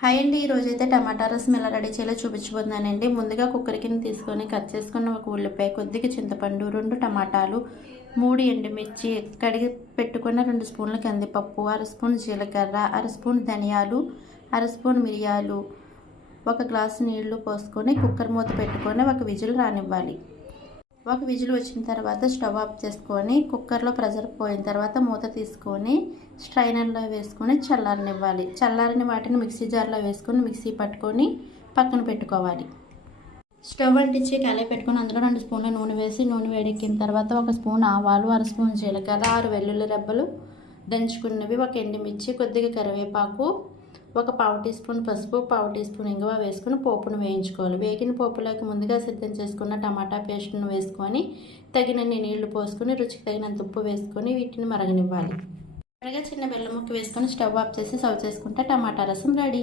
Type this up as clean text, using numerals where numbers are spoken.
Hi అండి. ఈరోజైతే టమాటా రసం ఎలా రెడీ చేయాలో చూపించబోతున్నానండి. ముందుగా కుక్కర్కి తీసుకొని కట్ చేసుకున్న ఒక ఉల్లిపాయ, కొద్దిగా చింతపండు, 2 టమాటాలు, 3 ఎండుమిర్చి, కడిగి పెట్టుకున్న 2 స్పూన్ల కందిపప్పు, 1/2 స్పూన్ జీలకర్ర, 1/2 స్పూన్ ధనియాలు, 1/2 స్పూన్ మిరియాలు, 1 గ్లాసు నీళ్లు పోసుకొని కుక్కర్ మూత పెట్టుకొని ఒక విజిల్ రానివ్వాలి. ఒక విజిల్ వచ్చిన తర్వాత స్టవ్ ఆఫ్ చేసుకొని కుక్కర్లో ప్రెషర్ పోయిన తర్వాత మూత తీసుకొని స్ట్రైనర్లో వేసుకొని చల్లారనివ్వాలి. చల్లారిన వాటిని మిక్సీ జార్లో వేసుకొని మిక్సీ పట్టుకొని పక్కన పెట్టుకోవాలి. స్టవ్ అంటించి కళాయి పెట్టుకొని అందులో 2 స్పూన్ల నూనె వేసి నూనె వేడెక్కిన తర్వాత 1 స్పూన్ ఆవాలు, 1/2 స్పూన్ జీలకర్ర, 6 వెల్లుల్లి రెబ్బలు దంచుకున్నవి, 1 ఎండుమిర్చి, కొద్దిగా కరివేపాకు, 1 పావు టీ స్పూన్ పసుపు, పావు టీ స్పూన్ ఇంగువ వేసుకుని పోపును వేయించుకోవాలి. వేగిన పోపులోకి ముందుగా సిద్ధం చేసుకున్న టమాటా పేస్ట్ను వేసుకొని తగినన్ని నీళ్లు పోసుకొని రుచికి తగినంత ఉప్పు వేసుకొని వీటిని మరగనివ్వాలి. చిన్న బెల్లం ముక్క వేసుకొని స్టవ్ ఆఫ్ చేసి సర్వ్ చేసుకుంటే టమాటా రసం రెడీ.